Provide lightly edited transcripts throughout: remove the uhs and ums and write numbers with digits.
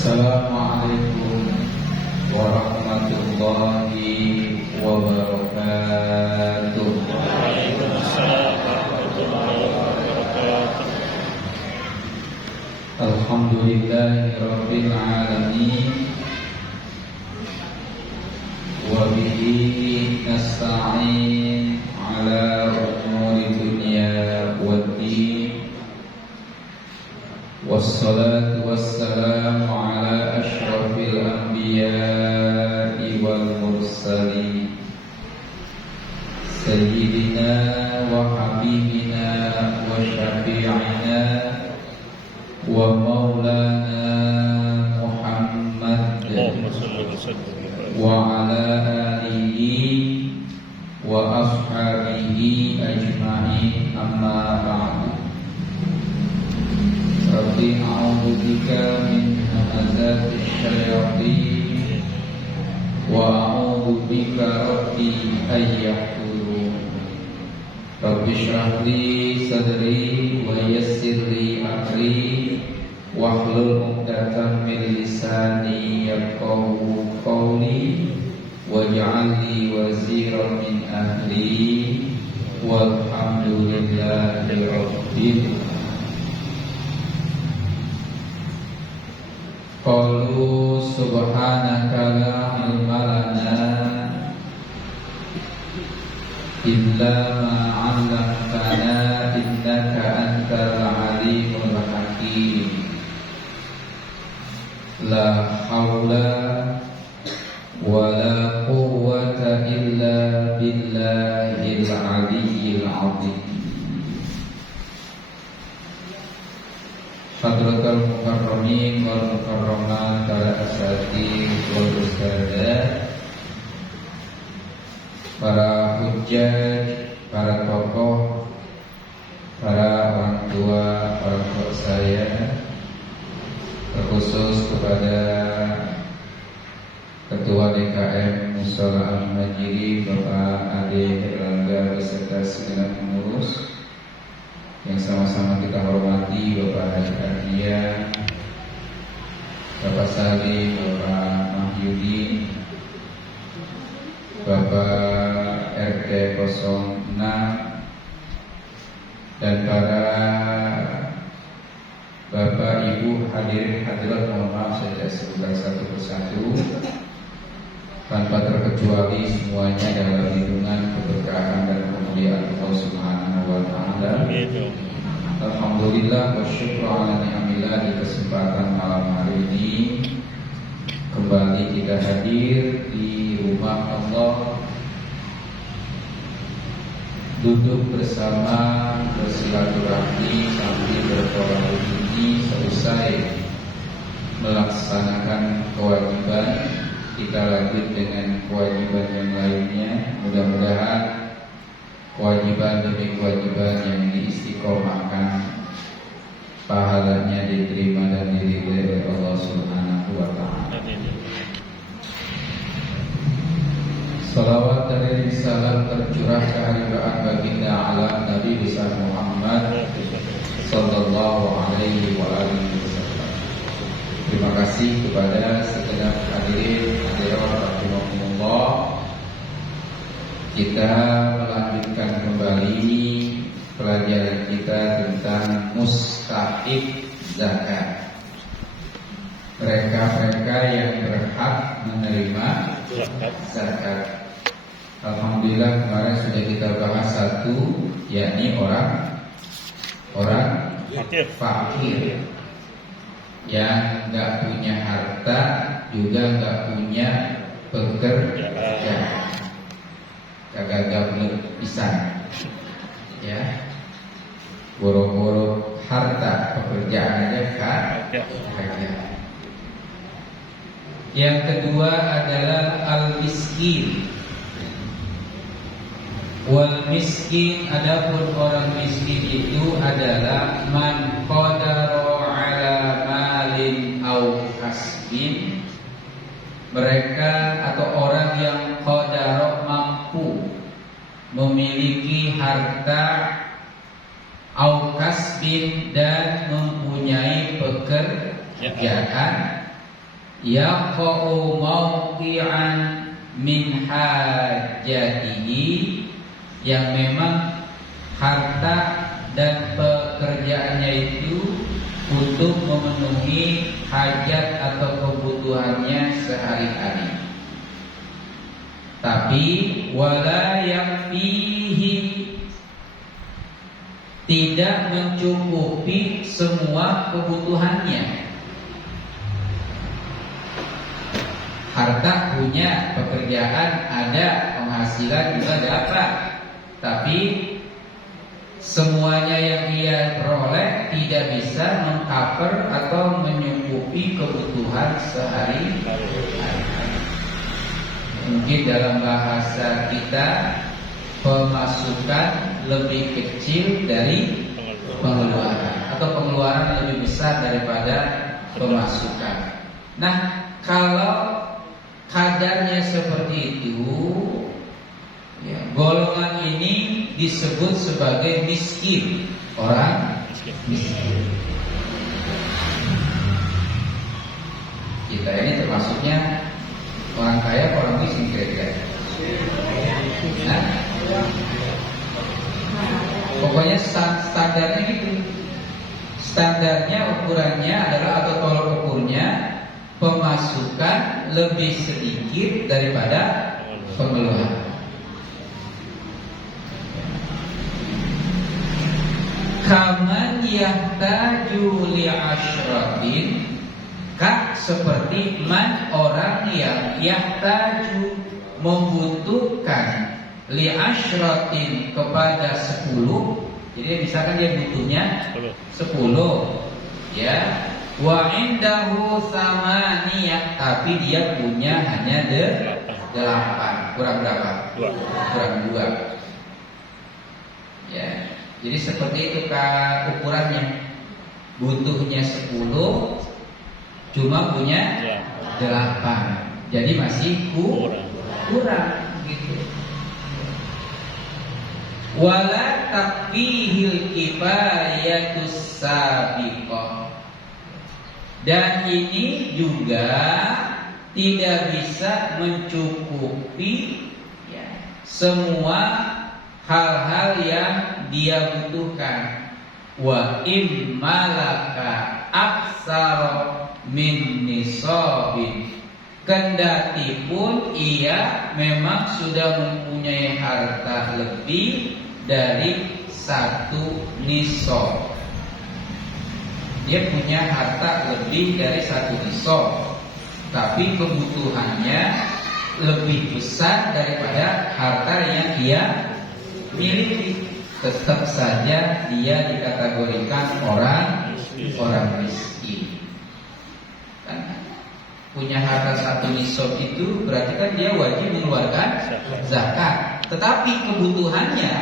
Assalamualaikum warahmatullahi wabarakatuh. Waalaikumsalam warahmatullahi wabarakatuh. Alhamdulillahirabbil alamin. Wa bihi nasta'in ala umuri dunya waddin. Wassalatu wassalamu ala asyrafil anbiya'i wal mursalin Sayyidina wa habibina wa syafi'ina wa maulana Muhammad wa ala alihi wa ashabihi ajma'in, amma ba'du. Rabbi a'udzu bika min hamazati syayatin wa a'udzu bika rabbi an yahdurun. Rabbi shrah li sadri wa yassir li amri wahlul 'uqdatam min lisani yafqahu qawli waj'al li waziran min ahli walhamdulillahi rabbil alamin. Qalu subhanaka la ilma lana illa ma 'allamtana innaka antal alimul hakim. La haula wa la quwwata illa billahil aliyyil 'azim. Hadratul mukarramin wal mukarramat, para asatidz wal ustadzah, para hujjaj, para tokoh, para orang tua, orang tua saya, terkhusus kepada Ketua DKM Mushola Al-Majiri Bapak Ade Erlangga beserta segenap pengurus yang sama-sama kita hormati, Bapak Haji Ardian, Bapak Salim, Bapak Mahyudin, Bapak RT 06, dan para Bapak Ibu hadirin hadirat, mohon maaf saya tidak sebutkan satu persatu, tanpa terkecuali semuanya dalam lindungan, keberkahan dan kemuliaan Allah Subhanahu wa taala. Alhamdulillah wa syukru ala ni'amillah, di kesempatan malam hari ini kembali kita hadir di rumah Allah, duduk bersama, bersilaturahmi sambil bertolak ini selesai melaksanakan kewajiban. Kita lanjut dengan kewajiban yang lainnya. Mudah-mudahan kewajiban demi kewajiban yang diistiqomahkan, pahalanya diterima dan diridhai oleh Allah Subhanahu wa taala. Salawat dan salam tercurah keharibaan baginda alam Nabi besar Muhammad sallallahu alaihi wa alihi wasallam. Terima kasih kepada segenap hadirin hadirat rahimakumullah. Kita melanjutkan kembali pelajaran kita tentang mustahik zakat. Mereka-mereka yang berhak menerima zakat. Alhamdulillah kemarin sudah kita bahas satu, yakni orang fakir yang nggak punya harta, juga nggak punya pekerjaan, kagak pisan, ya, boro-boro harta, pekerjaan aja kagak. Yang kedua adalah al-miskin. Wal miskin, adapun orang miskin itu adalah man qadara ala malin au kasbin. Mereka atau orang yang qadara, mampu memiliki harta, au kasbin, dan mempunyai pekerjaan, yaqa'u mawqi'an min hajatihi, yang memang harta dan pekerjaannya itu untuk memenuhi hajat atau kebutuhannya sehari-hari. Tapi wala yakfihi, tidak mencukupi semua kebutuhannya. Harta punya, pekerjaan ada, penghasilan juga dapat, tapi semuanya yang ia peroleh tidak bisa mengcover atau menyukupi kebutuhan sehari-hari. Mungkin dalam bahasa kita, pemasukan lebih kecil dari pengeluaran, atau pengeluaran lebih besar daripada pemasukan. Nah, kalau kadarnya seperti itu, ya, golongan ini disebut sebagai miskin, orang miskin. Kita ini termasuknya orang kaya, orang miskin kira-kira. Nah, pokoknya standarnya gitu. Standarnya, ukurannya adalah, atau tolok ukurnya, pemasukan lebih sedikit daripada pengeluaran. Kaman yahtaju li'ashratin, kak seperti man, orang yang yahtaju, membutuhkan, li'ashratin, kepada 10. Jadi misalkan dia butuhnya 10, ya, wa indahu samaniyah, tapi dia punya hanya 8. Kurang berapa? 2. Kurang 2. Ya. Jadi seperti itu Kak ukurannya. Butuhnya 10, cuma punya 8. Jadi masih kurang gitu. Wala takfihil kifayatus sabiqah. Dan ini juga tidak bisa mencukupi, ya, semua hal-hal yang dia butuhkan. Wa immalaka aksara min nisabin, kendati pun ia memang sudah mempunyai harta lebih dari 1 nisab. Dia punya harta lebih dari 1 nisab, tapi kebutuhannya lebih besar daripada harta yang dia miliki. Tetap saja dia dikategorikan orang miskin. Kan punya harta 1 nisab itu berarti kan dia wajib mengeluarkan zakat. Tetapi kebutuhannya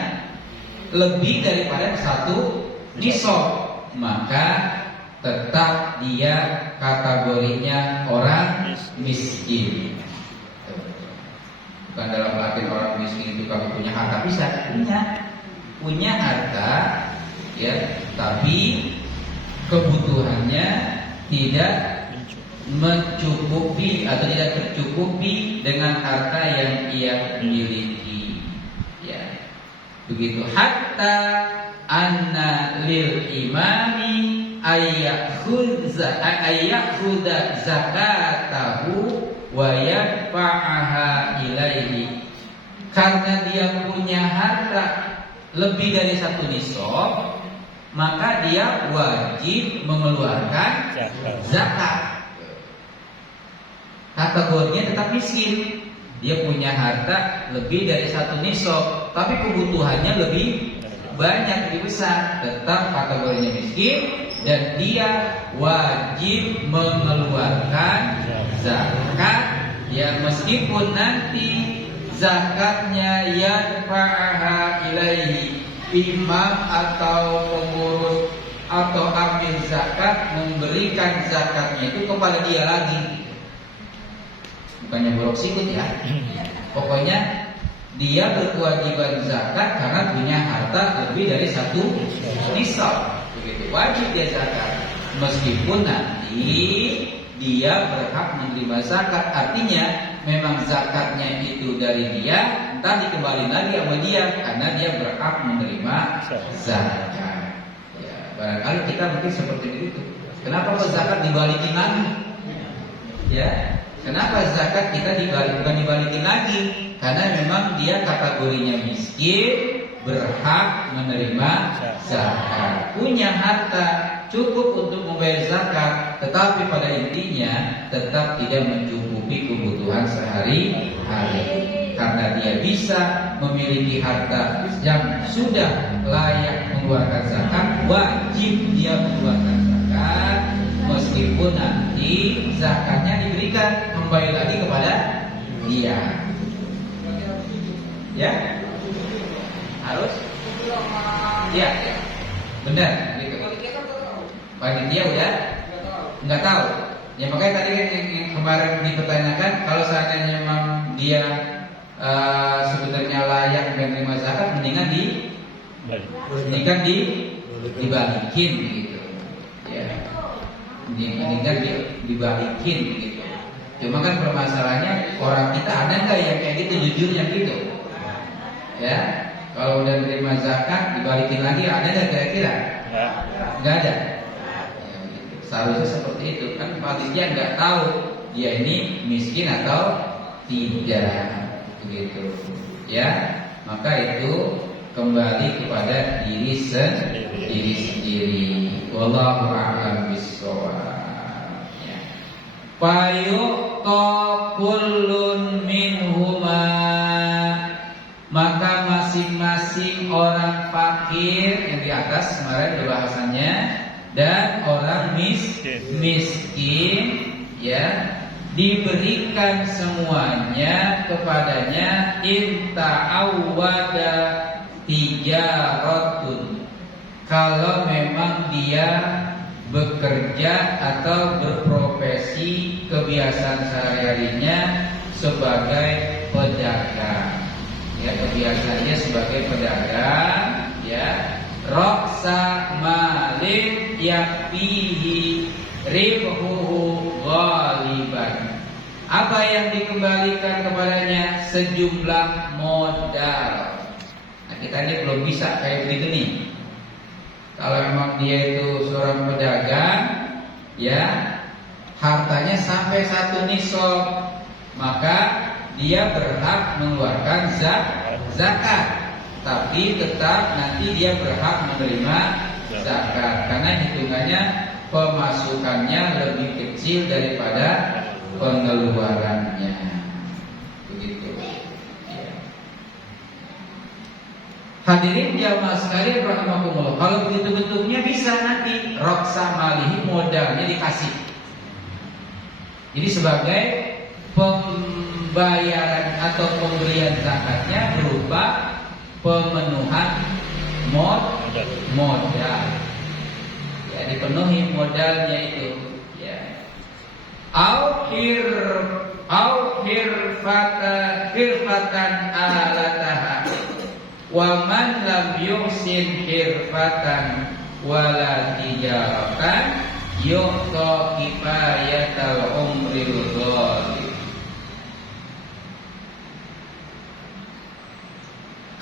lebih daripada 1 nisab, maka tetap dia kategorinya orang miskin. Bukan dalam arti orang miskin itu kalau punya harta bisa, punya harta, ya, tapi kebutuhannya tidak mencukupi atau tidak tercukupi dengan harta yang ia miliki, ya. Begitu. Hatta anna lil imami ayyakhudha zakatahu wa yadfa'aha ilaihi. Karena dia punya harta lebih dari 1 nisab, maka dia wajib mengeluarkan zakat. Kategorinya tetap miskin. Dia punya harta lebih dari 1 nisab, tapi kebutuhannya lebih banyak, lebih besar. Tetap kategorinya miskin, dan dia wajib mengeluarkan zakat, ya, meskipun nanti zakatnya yadfa'aha ilaihi, imam atau pengurus atau amil zakat memberikan zakatnya itu kepada dia lagi. Bukannya borok sikut, ya. Pokoknya dia berkewajiban zakat karena punya harta lebih dari 1 nisab. Begitu, wajib dia zakat, meskipun nanti dia berhak menerima zakat. Artinya memang zakatnya itu dari dia, entah dikembali lagi sama dia karena dia berhak menerima zakat. Ya, barangkali kita mungkin seperti itu. Kenapa kok zakat dibalikin lagi? Ya, kenapa zakat kita bukan dibalikin lagi? Karena memang dia kategorinya miskin, berhak menerima zakat, punya harta cukup untuk membayar zakat, tetapi pada intinya tetap tidak mencukupi kebutuhan sehari-hari. Karena dia bisa memiliki harta yang sudah layak mengeluarkan zakat, wajib dia mengeluarkan zakat, meskipun nanti zakatnya diberikan kembali lagi kepada dia. Ya, harus. Ya, benar. Panitia udah nggak tahu. Ya makanya tadi yang kemarin dipertanyakan, kalau seandainya memang dia sebenarnya layak menerima zakat, mendingan dibalikin gitu. Ya, mendingan dibalikin gitu. Cuma kan permasalahannya orang kita ada nggak yang kayak gitu, jujurnya gitu? Ya, kalau udah menerima zakat dibalikin lagi ada nggak kira-kira? Nggak ada. Ya, gitu. Seharusnya seperti itu kan, panitia nggak tahu dia ini miskin atau tidak, begitu. Ya, maka itu kembali kepada diri sendiri. Wallahu a'lam bishawab. Ya. Fayu'ta kullun minhuma, maka masing-masing orang fakir yang di atas kemarin bahasannya dan orang miskin ya, diberikan semuanya kepadanya inta'awwada tijaratun, kalau memang dia bekerja atau berprofesi kebiasaan sehari-harinya sebagai pedagang. Ya, kebiasaannya sebagai pedagang, ya, roksa malin yakfihi ribhuhu ghaliban. Apa yang dikembalikan kepadanya? Sejumlah modal. Nah, kita ini belum bisa kayak begitu nih. Kalau memang dia itu seorang pedagang, ya, hartanya sampai 1 nisab, maka dia berhak mengeluarkan zakat, tapi tetap nanti dia berhak menerima zakat karena hitungannya pemasukannya lebih kecil daripada pengeluarannya, begitu. Ya. Hadirin jamaah sekalian rahimakumullah, kalau begitu bentuknya bisa nanti roksa malihi, modalnya dikasih. Jadi sebagai pembayaran atau pemberian zakatnya berupa pemenuhan modal. Ya, dipenuhi modalnya itu. Ya. Hirfatan alataha. Wa man lam yuhsin hirfatan wala tijaratan yuqta kifayatal umril ghalib.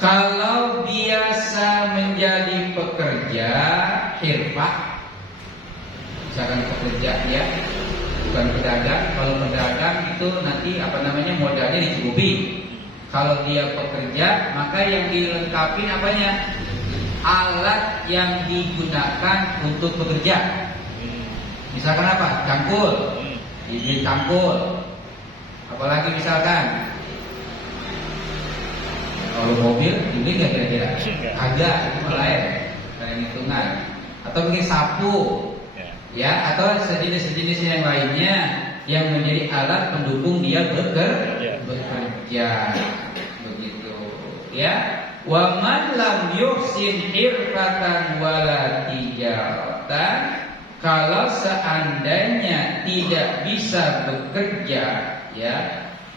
Kalau biasa menjadi pekerja hirfah, misalkan pekerja ya, bukan pedagang. Kalau pedagang itu nanti modalnya dicukupi. Kalau dia pekerja, maka yang dilengkapi apanya? Alat yang digunakan untuk bekerja. Misalkan apa? Cangkul, bibit cangkul. Apalagi misalkan kalau mobil, ini nggak kira-kira? Agak, itu lain, kayak hitungan. Atau mungkin sapu, ya, atau sejenis-sejenis yang lainnya yang menjadi alat pendukung dia bekerja, begitu. Ya, wa man lam yuhsin irfatan wala tijaratan, kalau seandainya tidak bisa bekerja, ya,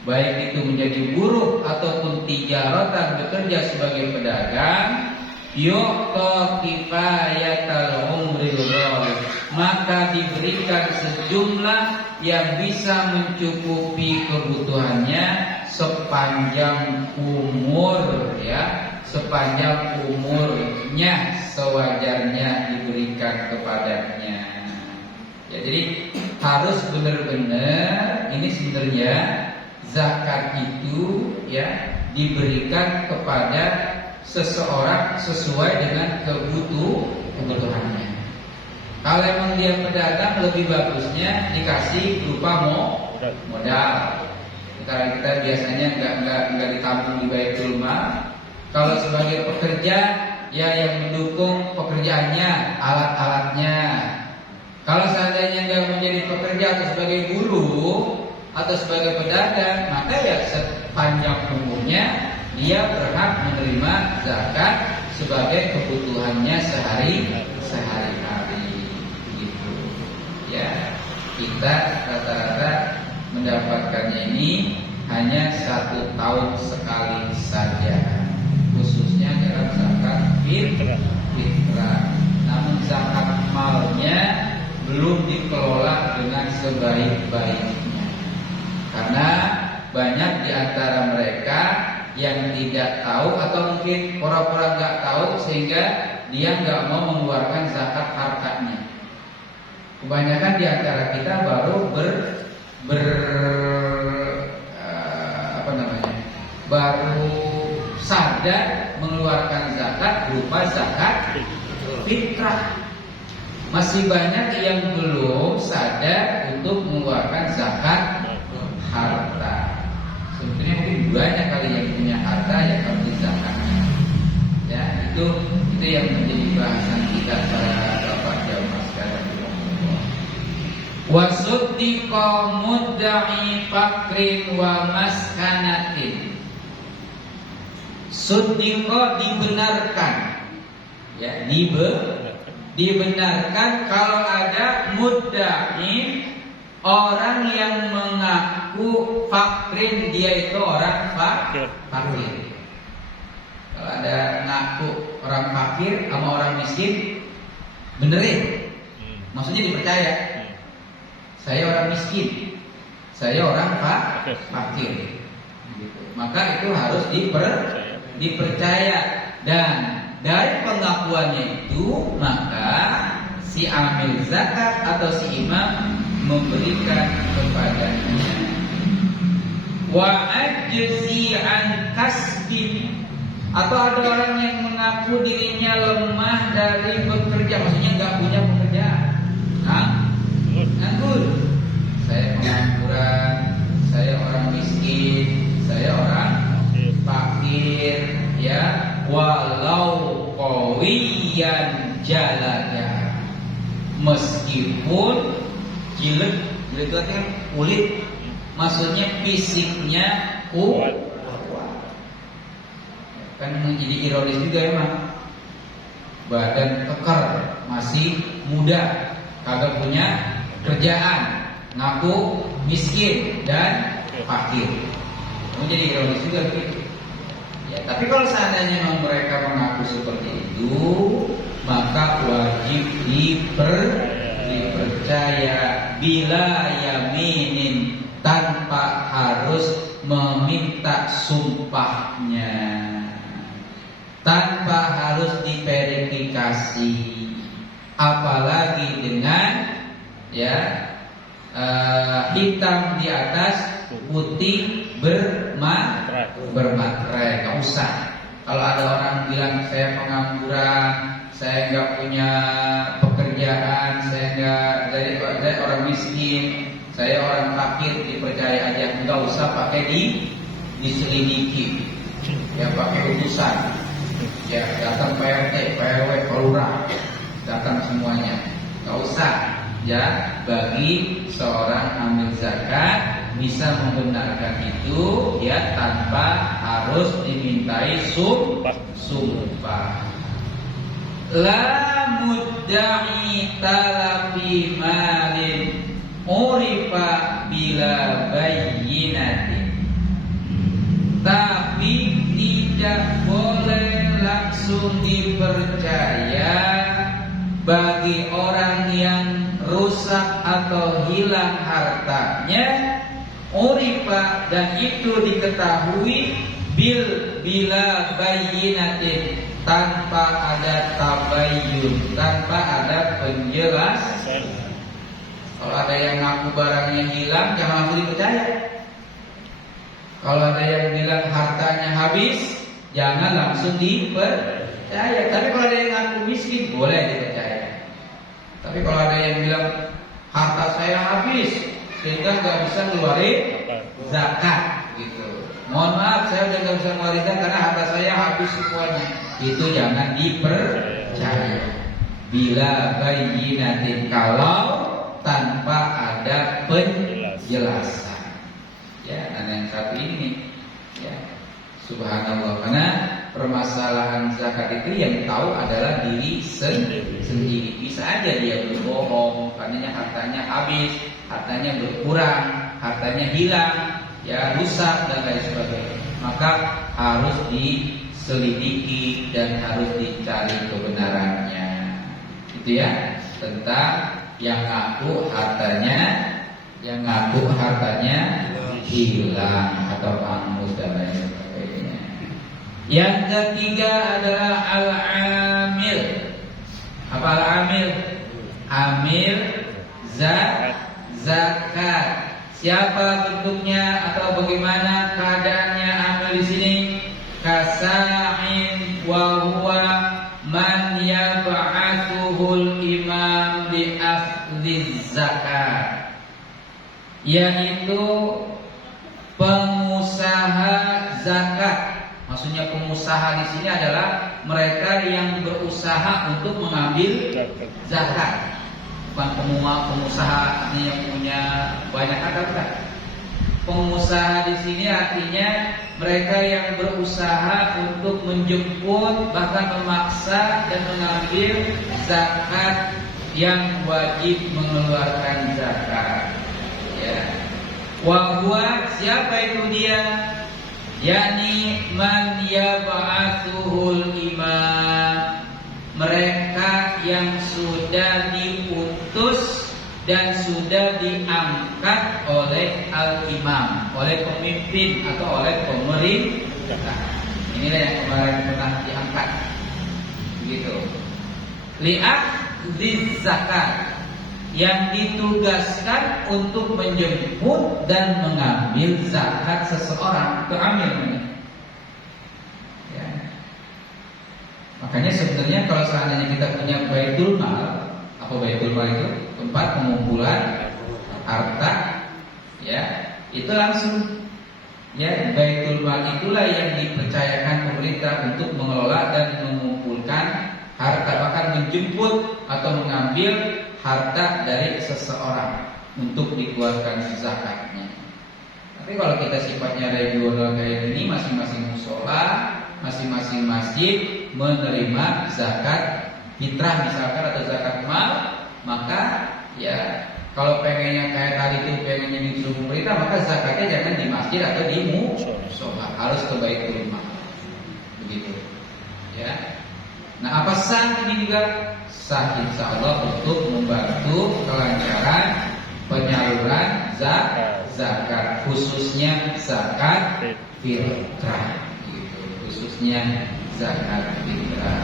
baik itu menjadi buruh ataupun tijaratan, bekerja sebagai pedagang, yuqta kifayatal umril ghalib, maka diberikan sejumlah yang bisa mencukupi kebutuhannya sepanjang umur, ya, sepanjang umurnya sewajarnya diberikan kepadanya. Ya, jadi harus benar-benar ini sebenarnya zakat itu ya diberikan kepada seseorang sesuai dengan kebutuhannya. Kalau memang dia pedagang, lebih bagusnya dikasih berupa modal. Karena kita biasanya nggak ditampung di Baitul Mal. Kalau sebagai pekerja, ya yang mendukung pekerjaannya, alat-alatnya. Kalau seandainya nggak menjadi pekerja atau sebagai buruh atau sebagai pedagang, maka ya sepanjang umurnya dia berhak menerima zakat sebagai kebutuhannya sehari-hari. Gitu. Ya, kita rata-rata mendapatkannya ini hanya 1 tahun sekali saja, khususnya dalam zakat fitrah. Namun zakat malnya belum dikelola dengan sebaik-baiknya, karena banyak di antara mereka yang tidak tahu atau mungkin pura-pura nggak tahu sehingga dia nggak mau mengeluarkan zakat hartanya. Kebanyakan di antara kita baru baru sadar mengeluarkan zakat berupa zakat fitrah. Masih banyak yang belum sadar untuk mengeluarkan zakat harta. Sebetulnya mungkin banyak kali yang punya harta yang harus dizakatkan. Ya, itu yang menjadi bahasan kita para bapak jamaah sekalian. Wasuddiqa mudda'i fakrin wa maskanatin. Suddiqa dibenarkan, ya, dibenarkan kalau ada mudda'i, orang yang mengaku fakrin, dia itu orang fakir. Kalau ada ngaku orang fakir sama orang miskin, benerin. Maksudnya dipercaya. Saya orang miskin, saya orang fakir. Gitu. Maka itu harus dipercaya. Dan dari pengakuannya itu, maka si amil zakat atau si imam memberikan kepadanya. Wa ajzi an kasbin, atau ada orang yang mengaku dirinya lemah dari bekerja, maksudnya nggak punya pekerjaan. Nganggur. Saya pengangguran, saya orang miskin, saya orang fakir, ya. Walau qawiyan jalada, meskipun jilid itu artinya kulit, maksudnya fisiknya kuat. Kan menjadi ironis juga emang. Badan kekar, masih muda, kagak punya kerjaan, ngaku miskin dan fakir. Menjadi ironis juga begitu. Ya, tapi kalau seandainya memang mereka mengaku seperti itu, maka wajib dipercaya bila yaminin, tanpa harus meminta sumpahnya, tanpa harus diverifikasi, apalagi dengan hitam di atas putih bermaterai. Gak usah. Kalau ada orang bilang saya pengangguran, saya nggak punya pekerjaan, saya orang miskin, saya orang fakir, dipercaya aja, nggak usah pakai diselidiki, ya pakai utusan, ya datang PRT, PRW, Pelurah, datang semuanya, nggak usah. Ya, bagi seorang amil zakat bisa membenarkan itu, ya, tanpa harus dimintai sumpah. La mudda'i talafi malin urifa bila bayyinatin. Tapi tidak boleh langsung dipercaya bagi orang yang rusak atau hilang hartanya, urifa, dan itu diketahui bila bayyinatin, tanpa ada tabayyun, tanpa ada penjelasan. Kalau ada yang ngaku barangnya hilang, jangan langsung dipercaya. Kalau ada yang bilang hartanya habis, jangan langsung dipercaya. Tapi kalau ada yang ngaku miskin, boleh dipercaya. Tapi kalau ada yang bilang harta saya habis sehingga nggak bisa ngeluarin zakat, gitu. Mohon maaf, saya udah nggak bisa ngeluarin zakat karena harta saya habis semuanya. Itu jangan dipercaya. Bila bayyinatin, kalau tanpa ada penjelasan. Ya, dan yang satu ini, ya, subhanallah, karena permasalahan zakat itu yang tahu adalah diri sendiri. Bisa aja dia berbohong, katanya hartanya habis, hartanya berkurang, hartanya hilang, ya rusak dan lain sebagainya. Maka harus diselidiki dan harus dicari kebenarannya. Itu ya, tentang yang ngaku hartanya hilang atau hangus dan lain sebagainya. Yang ketiga adalah al-amil. Apa al-amil? Amil zakat. Siapa bentuknya atau bagaimana keadaannya amil di sini? Kasa'in wa huwa man yab'athuhul imam li akhdhi zakat, yaitu pengusaha zakat. Maksudnya pengusaha di sini adalah mereka yang berusaha untuk mengambil zakat. Bukan pengusaha ini yang punya banyak harta, bukan. Pengusaha di sini artinya mereka yang berusaha untuk menjemput, bahkan memaksa dan mengambil zakat yang wajib mengeluarkan zakat. Ya. Wa huwa, siapa itu dia? Yakni man yab'athuhul imam, mereka yang sudah diutus dan sudah diangkat oleh al-imam, oleh pemimpin atau oleh pemerintah. Inilah yang kemarin pernah diangkat, begitu. Li'akhdhi zakat, yang ditugaskan untuk menjemput dan mengambil zakat seseorang, itu amil. Ya. Makanya sebenarnya kalau seandainya kita punya baitul mal, apa baitul mal itu? Tempat pengumpulan harta, ya, itu langsung, ya, baitul mal itulah yang dipercayakan pemerintah untuk mengelola dan mengumpulkan harta, bahkan menjemput atau mengambil harta dari seseorang untuk dikeluarkan zakatnya. Tapi kalau kita sifatnya regional kayak ini, masing-masing musola, masing-masing masjid menerima zakat fitrah misalkan atau zakat mal, maka ya kalau pengennya kayak tadi itu pengennya disuruh pemerintah, maka zakatnya jangan di masjid atau di musola, harus ke baitul mal. Begitu. Ya. Nah, apa sah ini juga? Sah insyaallah untuk membantu kelancaran penyaluran zakat, khususnya zakat fitrah, gitu. Khususnya zakat fitrah.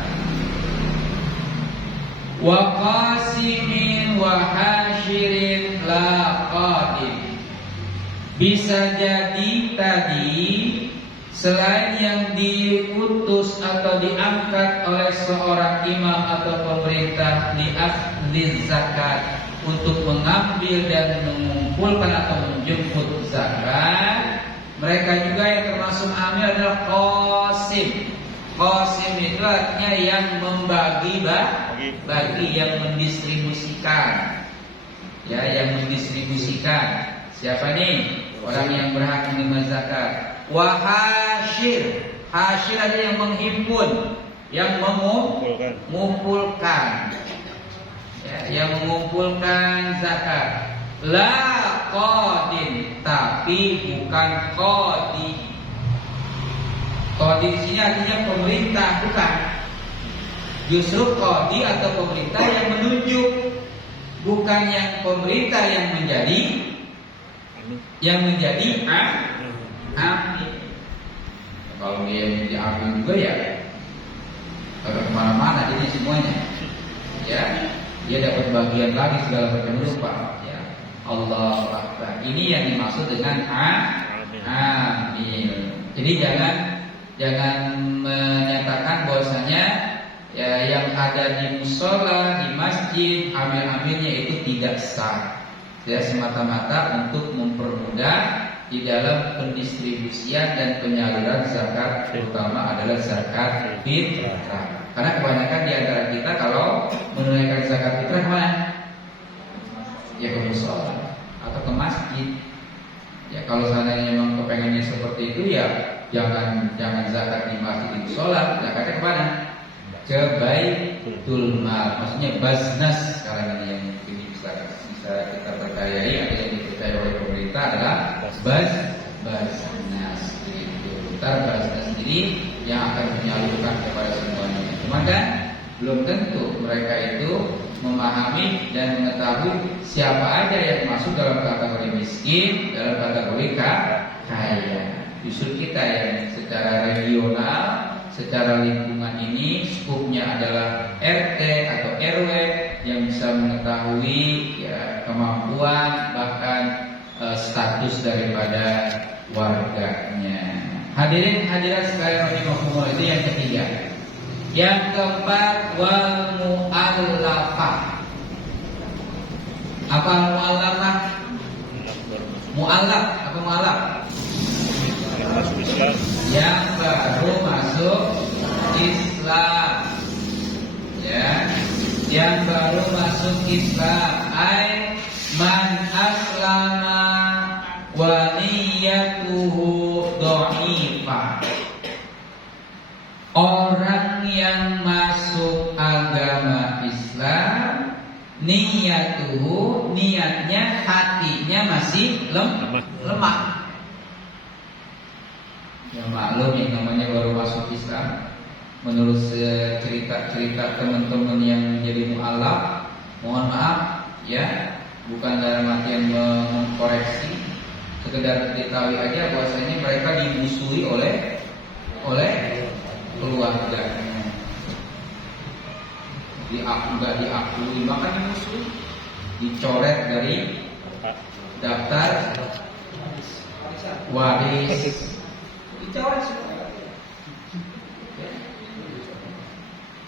Wa qasimin wa hasyirin la qadim. Bisa jadi tadi selain yang diutus atau diangkat oleh seorang imam atau pemerintah li'akhdhi zakat, untuk mengambil dan mengumpulkan atau menjemput zakat, mereka juga yang termasuk amil adalah qasim. Qasim itu artinya yang membagi bagi, yang mendistribusikan. Ya, yang mendistribusikan. Siapa nih? Orang yang berhak menerima zakat. Wa hasyir, hasyir adalah yang menghimpun, yang mengumpulkan, ya, yang mengumpulkan zakat. La qadin, tapi bukan qadi. Qadi di sini artinya pemerintah, bukan. Justru qadi atau pemerintah yang menunjuk. bukan yang pemerintah yang menjadi amin. Kalau dia yang menjadi amin juga ya kemana-mana jadi semuanya. Ya, dia dapat bagian lagi segala macam rupa. Ya, Allah Akbar. Ini yang dimaksud dengan amin. Jadi jangan menyatakan bahwasanya ya, yang ada di musola, di masjid, amin-aminnya itu tidak sah. Ya, semata-mata untuk mempermudah di dalam pendistribusian dan penyaluran zakat, terutama adalah zakat fitrah. Karena kebanyakan di antara kita kalau menunaikan zakat fitrah kemana? Ya ke musola atau ke masjid. Ya kalau seandainya memang kepengennya seperti itu ya jangan zakat di masjid, di musola, zakatnya kemana? Ke Baitul Mal, maksudnya Basnas sekarang ini yang ini bisa kita percayai atau yang dipercaya oleh pemerintah adalah Basnas gitu. Ntar Basnas sendiri yang akan menyalurkan kepada semuanya. Cuma kan belum tentu mereka itu memahami dan mengetahui siapa aja yang masuk dalam kategori miskin, dalam kategori kaya. Justru kita yang secara regional, secara lingkungan ini skupnya adalah RT atau RW yang bisa mengetahui ya, kemampuan bahkan status daripada warganya. Hadirin hadirat sekalian rahimakumullah, itu yang ketiga. Yang keempat, wal mu'allafah. Apa mu'allafah? Mu'allaf, apa mu'allaf? Yang baru masuk Islam. Ya, yang baru masuk Islam. Ai man aslama wa niyatuhu dha'ifah. Orang yang masuk agama Islam, niatnya hatinya masih lemah. Ya maklum yang namanya baru masuk Islam. Menurut cerita-cerita teman-teman yang menjadi mu'alaf, mohon maaf ya, bukan dalam artian mengkoreksi, sekedar diketahui aja bahwasanya mereka dimusuhi oleh keluarganya. Nggak diakui, maka dimusuhi, dicoret dari daftar waris, dicoret semua.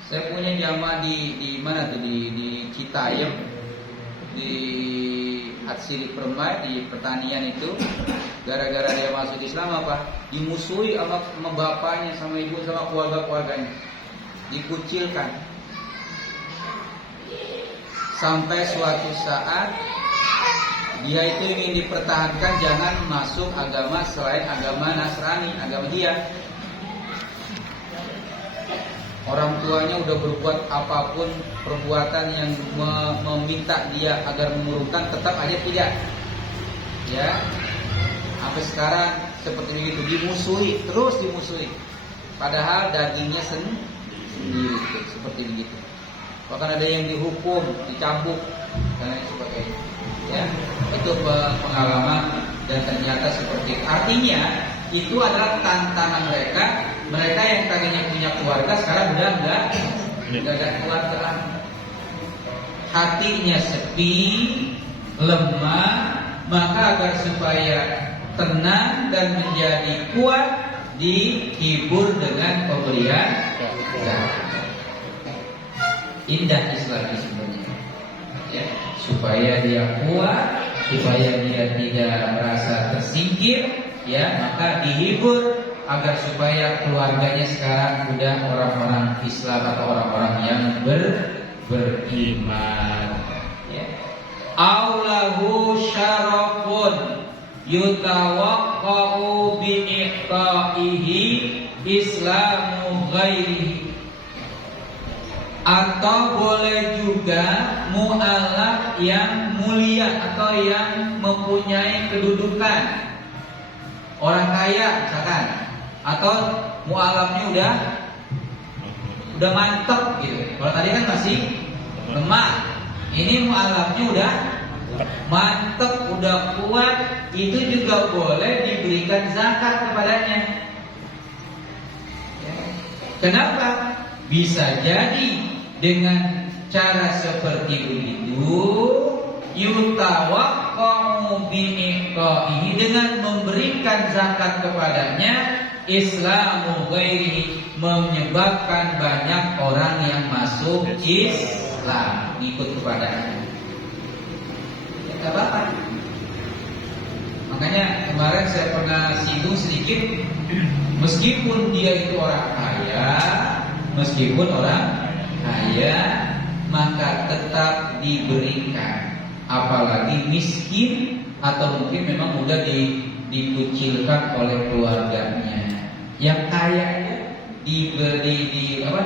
Saya punya jamaah di mana tuh di Citayam, di Atsiri Permai, di pertanian itu. Gara-gara dia masuk Islam apa? Dimusuhi sama bapaknya, sama ibu, sama keluarga-keluarganya. Dikucilkan. Sampai suatu saat dia itu ingin dipertahankan jangan masuk agama selain agama Nasrani, agama dia. Orang tuanya udah berbuat apapun perbuatan yang meminta dia agar mengurungkan, tetap aja tidak. Ya, sampai sekarang seperti begitu, terus dimusuhi. Padahal dagingnya sendiri seperti begitu. Bahkan ada yang dihukum, dicambuk dan lain sebagainya. Ya, itu pengalaman dan ternyata seperti itu. Artinya itu adalah tantangan mereka. Mereka yang tadinya punya keluarga sekarang udah enggak ada keluarga lagi. Hatinya sepi, lemah, maka agar supaya tenang dan menjadi kuat, dihibur dengan pemberian zakat. Indah Islam sebenarnya. Ya, supaya dia kuat, supaya dia tidak merasa tersingkir, ya, maka dihibur agar supaya keluarganya sekarang udah orang-orang Islam atau orang-orang yang beriman. Ya. Aulahu syarafun yutawaqqa'u bi'iqta'ihi islamu ghairihi. Atau boleh juga mu'alaf yang mulia atau yang mempunyai kedudukan, orang kaya misalkan, atau mu'alafnya udah mantap gitu. Kalau tadi kan masih lemah, Ini mu'alafnya udah mantep, udah kuat, itu juga boleh diberikan zakat kepadanya. Ya. Kenapa? Bisa jadi dengan cara seperti itu yutawaqqa'u ini dengan memberikan zakat kepadanya Islamu ghairihi, menyebabkan banyak orang yang masuk Islam, ikut kepadanya. Ya, tak apa-apa. Makanya kemarin saya pernah singgung sedikit, meskipun dia itu orang kaya, maka tetap diberikan. Apalagi miskin atau mungkin memang mudah dikucilkan oleh keluarganya. Yang kaya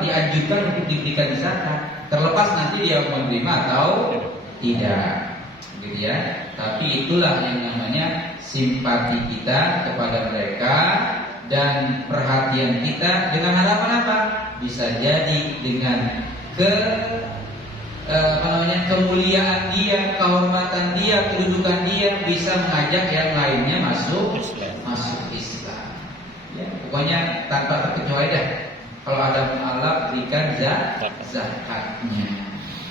dianjurkan untuk diberikan zakat, terlepas nanti dia menerima atau tidak, gitu ya. Tapi itulah yang namanya simpati kita kepada mereka dan perhatian kita dengan harapan apa? Bisa jadi dengan kemuliaan dia, kehormatan dia, kedudukan dia bisa mengajak yang lainnya masuk Islam. Ya, pokoknya tanpa terkecuali dah. Kalau ada mu'alaf berikan zakatnya.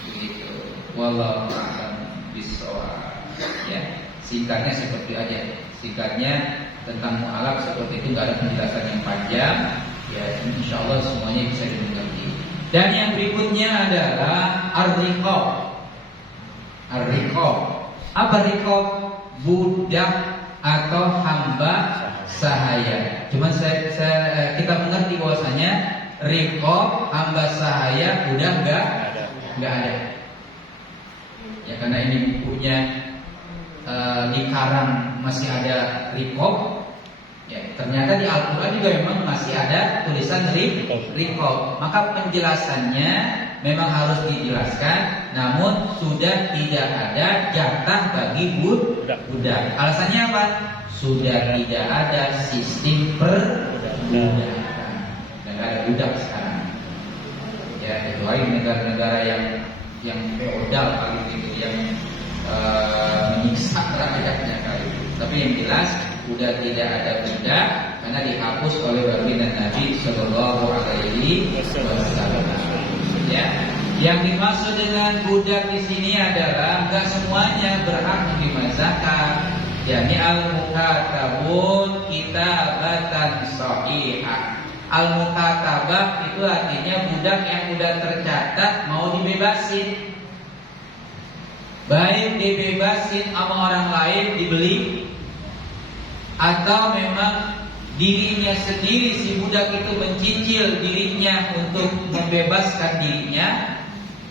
Begitu. Wallahu a'lam bishawab. Ya, singkatnya seperti aja. Singkatnya tentang mu'alaf seperti itu, enggak ada penjelasan yang panjang. Ya, insyaallah semuanya bisa dimengerti. Dan yang berikutnya adalah ar-riqab. Ar-riqab. Apa riqab? Budak atau hamba sahaya. Cuma kita mengerti bahwasanya riqab, hamba sahaya udah enggak ada. Ya, karena ini bukunya di karang masih ada riqab. Ya, ternyata di Al-Quran juga memang masih ada tulisan riqab. Maka penjelasannya memang harus dijelaskan, namun sudah tidak ada jatah bagi budak. Alasannya apa? Sudah tidak ada sistem perbudakan. Dan ada budak sekarang. Ya, kecuali negara-negara yang feodal kali itu, yang menyiksa rakyatnya kali itu. Tapi yang jelas sudah tidak ada budak karena dihapus oleh baginda Nabi Sallallahu Alaihi Wasallam. Ya, yang dimaksud dengan budak di sini adalah enggak semuanya berhak menerima zakat. Yani al-mukatabun kitabatan sahihah. Al-mukatabah itu artinya budak yang sudah tercatat mau dibebasin. Baik dibebasin sama orang lain, dibeli, atau memang dirinya sendiri si budak itu mencicil dirinya untuk membebaskan dirinya,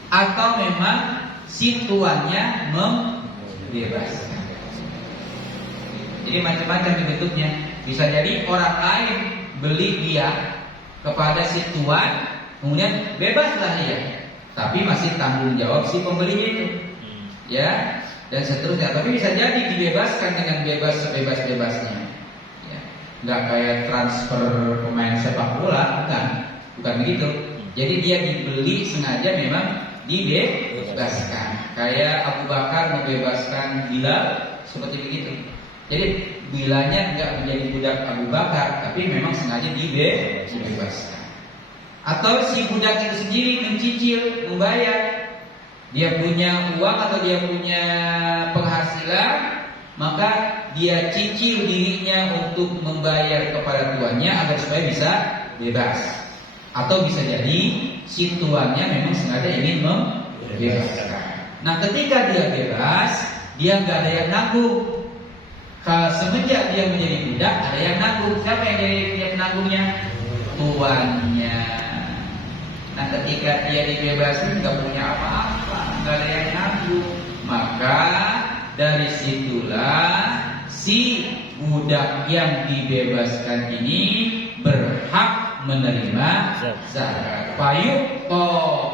atau memang si tuannya membebaskan. Jadi macam-macam bentuknya. Bisa jadi orang lain beli dia kepada si tuan, kemudian bebaslah dia, tapi masih tanggung jawab si pembelinya itu, ya, dan seterusnya. Tapi bisa jadi dibebaskan dengan bebas sebebas-bebasnya. Nggak kayak transfer pemain sepak bola, bukan begitu. Jadi dia dibeli sengaja memang dibebaskan. Kayak Abu Bakar membebaskan Bilal, seperti begitu. Jadi Bilalnya nggak menjadi budak Abu Bakar, tapi memang sengaja dibebaskan. Atau si budak itu sendiri mencicil, membayar. Dia punya uang atau dia punya penghasilan, maka dia cicil dirinya untuk membayar kepada tuannya agar supaya bisa bebas. Atau bisa jadi si tuannya memang sengaja ingin membebaskan. Nah, ketika dia bebas, dia nggak ada yang nanggung. Semenjak dia menjadi budak, ada yang nanggung. Siapa yang jadi penanggungnya? Tuannya. Nah, ketika dia dibebasin nggak punya apa-apa, nggak ada yang nanggung, maka dari situlah si budak yang dibebaskan ini berhak menerima zakat. Fayuqta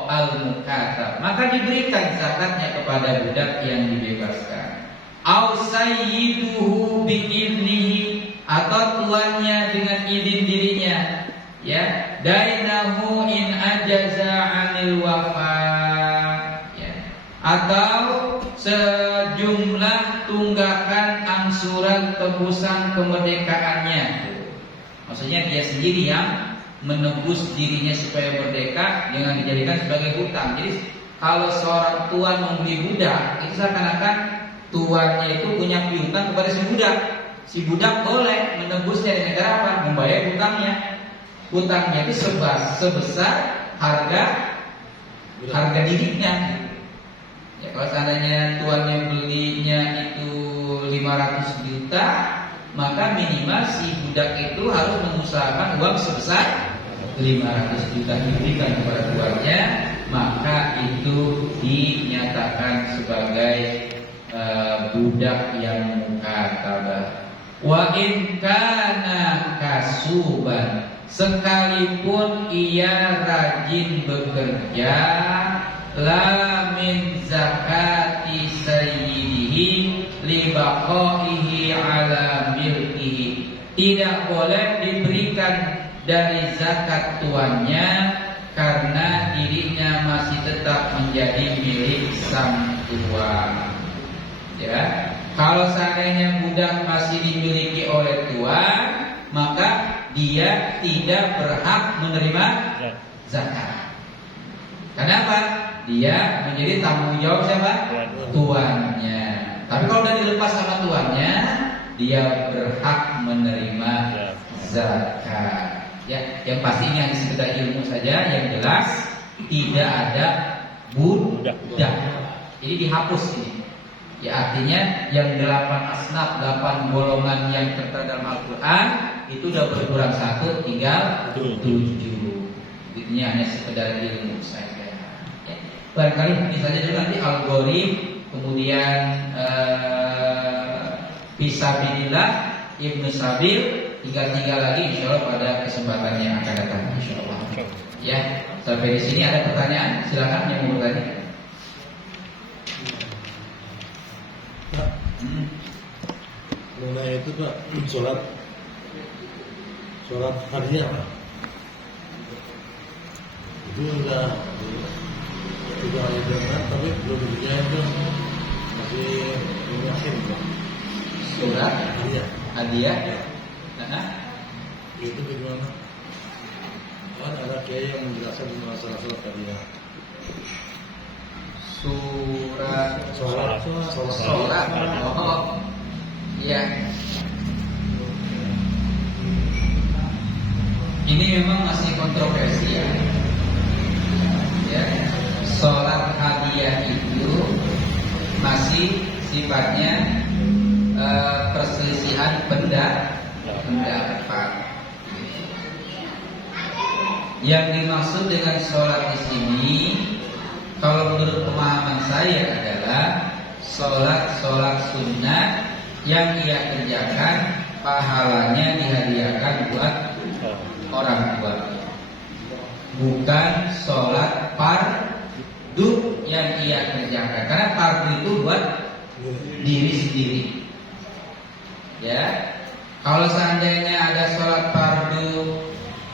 al-mukatab, maka diberikan zakatnya kepada budak yang dibebaskan. Au sayyiduhu bi'idnihi, atau tuannya dengan izin dirinya, ya, dainahu in ajaza 'anil wafa, ya, atau sejumlah tunggakan angsuran tebusan kemerdekaannya. Maksudnya dia sendiri yang menebus dirinya supaya merdeka dengan dijadikan sebagai hutang. Jadi kalau seorang tuan membeli budak, itu seakan-akan tuannya itu punya piutang kepada si budak. Si budak boleh menebusnya di negara apa? Membayar hutangnya. Hutangnya itu sebesar harga dirinya. Ya, kalau seandainya tuannya belinya itu 500 juta, maka minimal si budak itu harus mengusahakan uang sebesar 500 juta diberikan kepada tuannya, maka itu dinyatakan sebagai budak yang mukatabah. Wa in kana kasuban, sekalipun ia rajin bekerja, la min zakati sayyidihi li baqaihi ala milkihi, tidak boleh diberikan dari zakat tuannya karena dirinya masih tetap menjadi milik sang tuan. Ya, kalau seandainya budak masih dimiliki oleh tuan, maka dia tidak berhak menerima zakat. Kenapa? Dia menjadi tanggung jawab siapa? Tuannya. Tapi kalau sudah dilepas sama tuannya, dia berhak menerima zakat. Ya, yang pastinya hanya sekedar ilmu saja, yang jelas tidak ada budak. Jadi dihapus ini. Ya, artinya yang 8 asnaf, 8 golongan yang tertera dalam Al-Quran itu sudah berkurang 1, tinggal 7. Ini hanya sekedar ilmu saja. Ya. Barangkali ini saja dulu, nanti Al-Gharib, kemudian Fisabilillah, Ibnu Sabil, 3 lagi insya Allah pada kesempatan yang akan datang insya Allah. Ya, sampai di sini ada pertanyaan, silakan yang mau bertanya. Mengenai itu Pak, sholat harinya Pak, itu sudah hari dengan tapi belum dijalan Pak, masih belum yakin Pak. Surat hadiah. Itu bagaimana? Kan ada kiai yang menjelaskan masalah sholat hadiah. Sholat. Oh, iya. Ini memang masih kontroversi ya. Ya, sholat hadiah itu masih sifatnya perselisihan pendapat. Yang dimaksud dengan sholat di sini, kalau menurut pemahaman saya adalah sholat sunnah yang ia kerjakan pahalanya dihadiahkan buat orang tua, bukan sholat fardu yang ia kerjakan. Karena fardu itu buat diri sendiri. Ya, kalau seandainya ada sholat fardu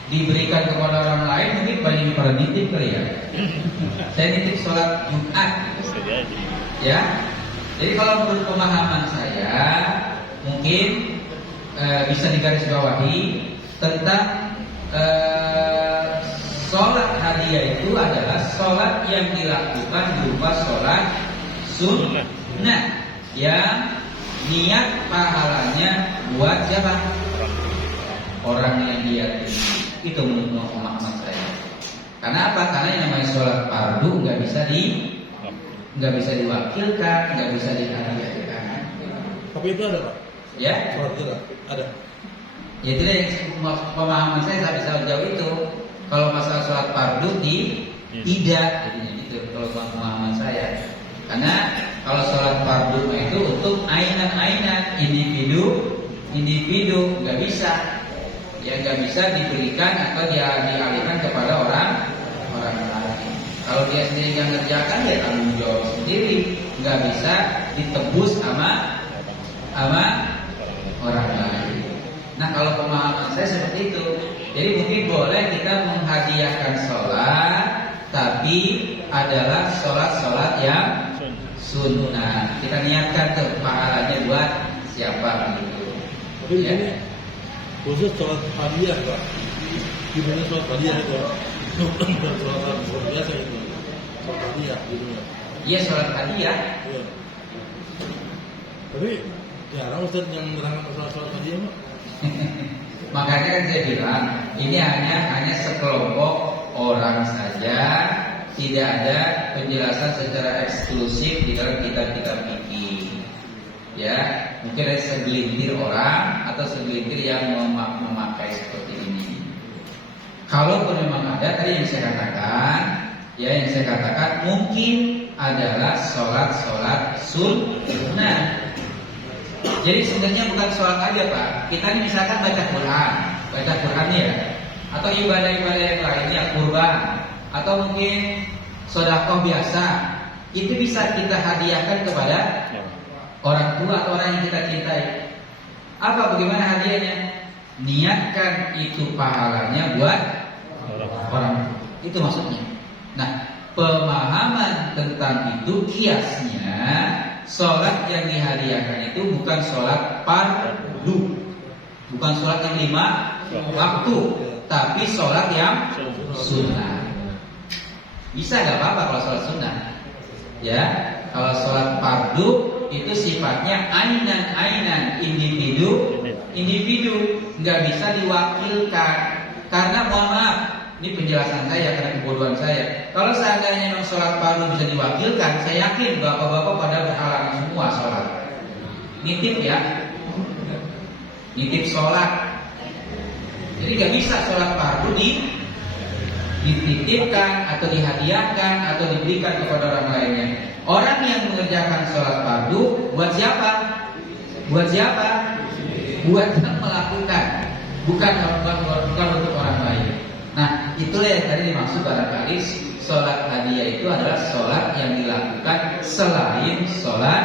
diberikan kepada orang lain, mungkin banyak pada nitip kali ya. Saya nitip sholat Jumat gitu. Ya, jadi kalau menurut pemahaman saya mungkin bisa digarisbawahi tentang sholat hadiah itu adalah sholat yang dilakukan berupa sholat sunnah yang niat pahalanya buat siapa? Orang yang dia tuju. Itu menurut pemahaman saya. Karena apa? Karena yang namanya sholat fardu nggak bisa diwakilkan, nggak bisa dihadiahkan. Tapi itu ada Pak? Ya? Sholat itu ada. Ya tidak, yang pemahaman saya bisa jauh itu. Kalau masalah sholat fardu tidak, jadinya itu kalau pemahaman saya. Karena kalau sholat fardu itu untuk ainan-ainan individu nggak bisa. Ya nggak bisa diberikan atau dialihkan kepada orang lain. Kalau dia sendiri yang ngerjakan, ya tanggung jawab sendiri, nggak bisa ditebus sama orang lain. Nah, kalau pemahaman saya seperti itu. Jadi mungkin boleh kita menghadiahkan sholat, tapi adalah sholat yang sunnah. Kita niatkan tuh pahalanya buat siapa gitu. Tapi di sini khusus sholat hadiah Pak. Gimana sholat hadiah itu? Bukan sholat biasa itu. Sholat hadiah gitu ya. Iya, sholat hadiah. Iya. Tapi jarang Ustaz yang menerangkan masalah sholat hadiah Pak. Makanya kan saya bilang ini hanya sekelompok orang saja, tidak ada penjelasan secara eksklusif di dalam kitab-kitab fikih. Ya, mungkin ada segelintir orang atau segelintir yang memakai seperti ini. Kalaupun memang ada tadi yang saya katakan, mungkin adalah sholat sunnah. Jadi sebenarnya bukan sholat aja Pak. Kita ini misalkan baca Quran ya, atau ibadah-ibadah yang lainnya, kurban, atau mungkin sedekah biasa, itu bisa kita hadiahkan kepada orang tua atau orang yang kita cintai. Bagaimana hadiahnya? Niatkan itu pahalanya buat orang tua. Itu maksudnya. Nah, pemahaman tentang itu kiasnya, sholat yang dihadiahkan itu bukan sholat fardu, bukan sholat yang 5 waktu, tapi sholat yang sunnah. Bisa nggak apa-apa kalau sholat sunnah, ya. Kalau sholat fardu itu sifatnya ainan, individu, nggak bisa diwakilkan. Karena mohon maaf, ini penjelasan saya karena kebodohan saya. Kalau seandainya memang sholat fardu bisa diwakilkan, saya yakin bapak-bapak pada berhalangan semua sholat. Nitip ya, nitip sholat. Jadi nggak bisa sholat fardu dititipkan atau dihadiahkan atau diberikan kepada orang lainnya. Orang yang mengerjakan sholat fardu buat siapa? Buat yang melakukan, bukan untuk orang lain. Nah, itulah yang tadi dimaksud barangkali sholat hadiah itu adalah sholat yang dilakukan selain sholat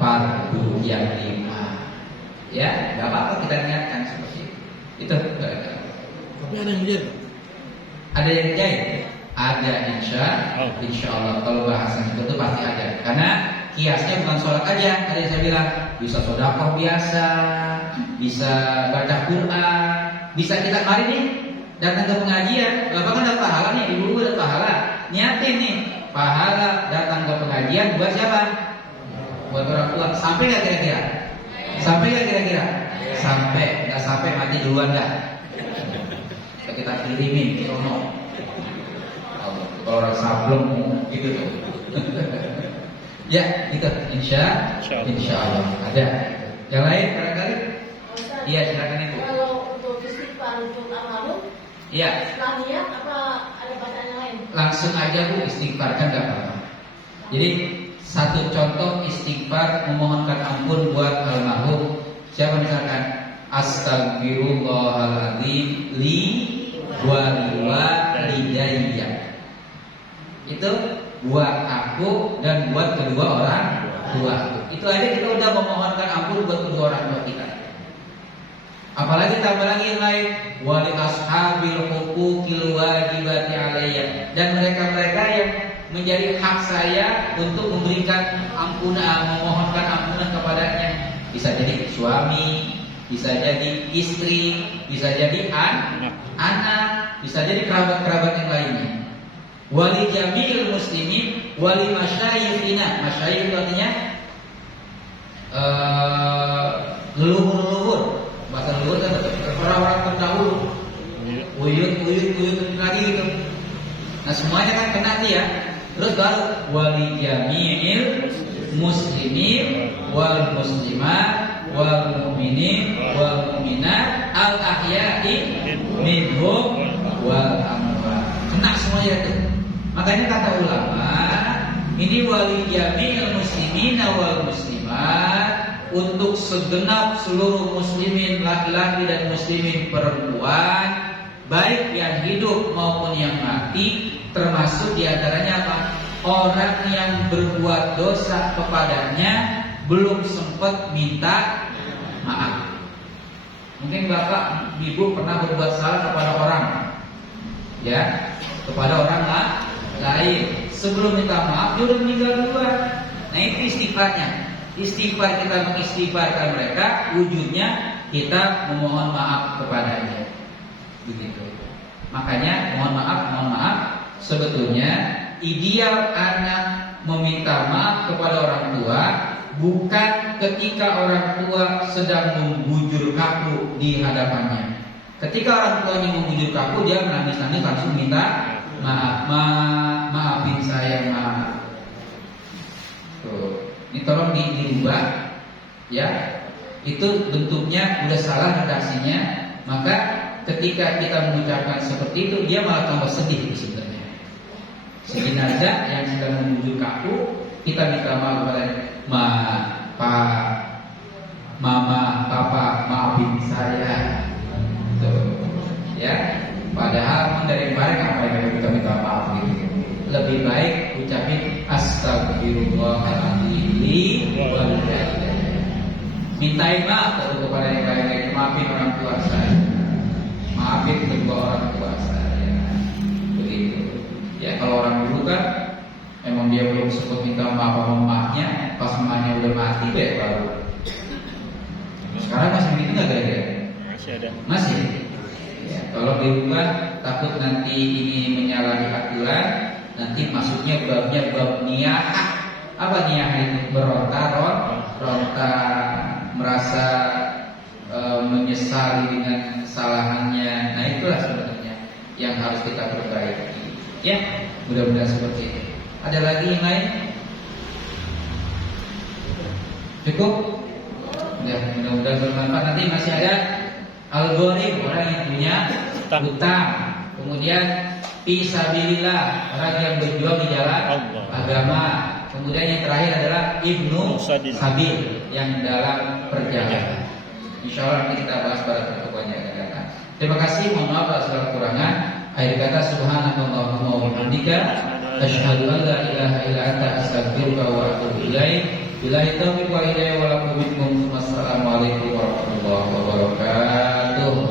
fardu yang 5. Ya, nggak apa-apa kita niatkan seperti itu. Itu Tapi ada yang menjahit. Ada yang menjahit? Ada, insya Allah. Kalau bahasan itu pasti ada. Karena kiasnya bukan sholat aja. Tadi saya bilang bisa sedekah biasa, bisa baca Quran, bisa kita mari nih datang ke pengajian. Bapak kan dapat pahala nih, ibu dapat pahala. Niatin nih pahala datang ke pengajian buat siapa? Buat orang tua. Sampai nggak kira-kira? Sampai. Nggak sampai mati duluan dah. Kita kirimin ke sono. Kalau orang sablon gitu tuh. Ya, gitu. Insya Allah ada. Yang lain barangkali? Iya, silakan Ibu. Kalau untuk istighfar untuk almarhum, Iya. setelah niat apa ada bacaan yang lain? Langsung aja Bu istighfar kan nggak apa-apa. Jadi satu contoh istighfar memohonkan ampun buat almarhum. Siapa misalkan? Astagfirullahaladzim li walidayya. Itu buat aku dan buat kedua orang tua. Itu aja kita udah memohonkan ampun buat kedua orang tua kita. Apalagi tambah lagi yang lain, wali ashabil huquqil wajibati alayya, dan mereka-mereka yang menjadi hak saya untuk memberikan ampunan, memohonkan ampunan kepadanya. Bisa jadi suami, bisa jadi istri, bisa jadi anak, bisa jadi kerabat-kerabat yang lainnya. Wali jami'il muslimin, wali masyayikhina. Masyayikh itu artinya leluhur. Bahasa leluhur kan orang-orang terdahulu. Uyut lagi gitu. Nah semuanya kan kena nih ya. Terus baru wali jami'il muslimin wal muslimat wal mu'minin wal mu'minat al ahya'i minhum wal amwat. Kena semuanya itu. Makanya kata ulama, ini wali jami'il muslimin wal muslimat, untuk segenap seluruh muslimin laki-laki dan muslimin perempuan, baik yang hidup maupun yang mati, termasuk diantaranya apa? Orang yang berbuat dosa kepadanya belum sempat minta maaf. Mungkin bapak, ibu pernah berbuat salah kepada orang, ya, kepada orang lain, sebelum minta maaf dia udah meninggal duluan. Nah itu istighfarnya. Istighfar kita mengistighfarkan mereka, wujudnya kita memohon maaf kepadanya. Begitu. Makanya mohon maaf. Sebetulnya ideal anak meminta maaf kepada orang tua bukan ketika orang tua sedang membujur kaku di hadapannya. Ketika orang tuanya membujur kaku, dia menangis-nangis langsung minta maaf, maafin saya, maaf. Tuh. Ini tolong dirubah, ya. Itu bentuknya udah salah redaksinya. Maka ketika kita mengucapkan seperti itu, dia malah tambah sedih sebenarnya. Jenazah yang sedang menuju kaku, kita minta maaf kepada mama, papa, maafin saya. Tuh, ya. Padahal dari kemarin apa yang kita minta maaf gitu. Lebih baik ucapin astagfirullahaladzim wa mintain maaf kepada yang lain, maafin orang tua saya, maafin kedua orang tua saya. Begitu. Ya kalau orang dulu kan emang dia belum sempat minta maaf sama emaknya, pas emaknya udah mati baru. Sekarang masih begitu nggak kira-kira? Masih ada. Masih. Ya, kalau dirubah takut nanti ini menyalahi aturan, nanti masuknya babnya bab niyah. Apa niyah itu? Beronta, merasa menyesali dengan kesalahannya. Nah itulah sebenarnya yang harus kita perbaiki. Ya, mudah-mudahan seperti itu. Ada lagi yang lain? Cukup? Ya, mudah-mudahan bermanfaat. Nanti masih ada al-gharib, orang yang punya hutang. Kemudian fisabilillah, orang yang berjuang di jalan agama. Kemudian yang terakhir adalah ibnu sabil, yang dalam perjalanan. Insyaallah nanti kita bahas pada pertemuan yang akan datang. Terima kasih, mohon maaf atas segala kekurangan. Akhir kata subhanakallahumma wa bihamdika asyhadu an la ilaha illa anta astaghfiruka wa atubu ilaik. Billahi taufiq wal hidayah wa lakum minkum. Wassalamualaikum warahmatullahi wabarakatuh.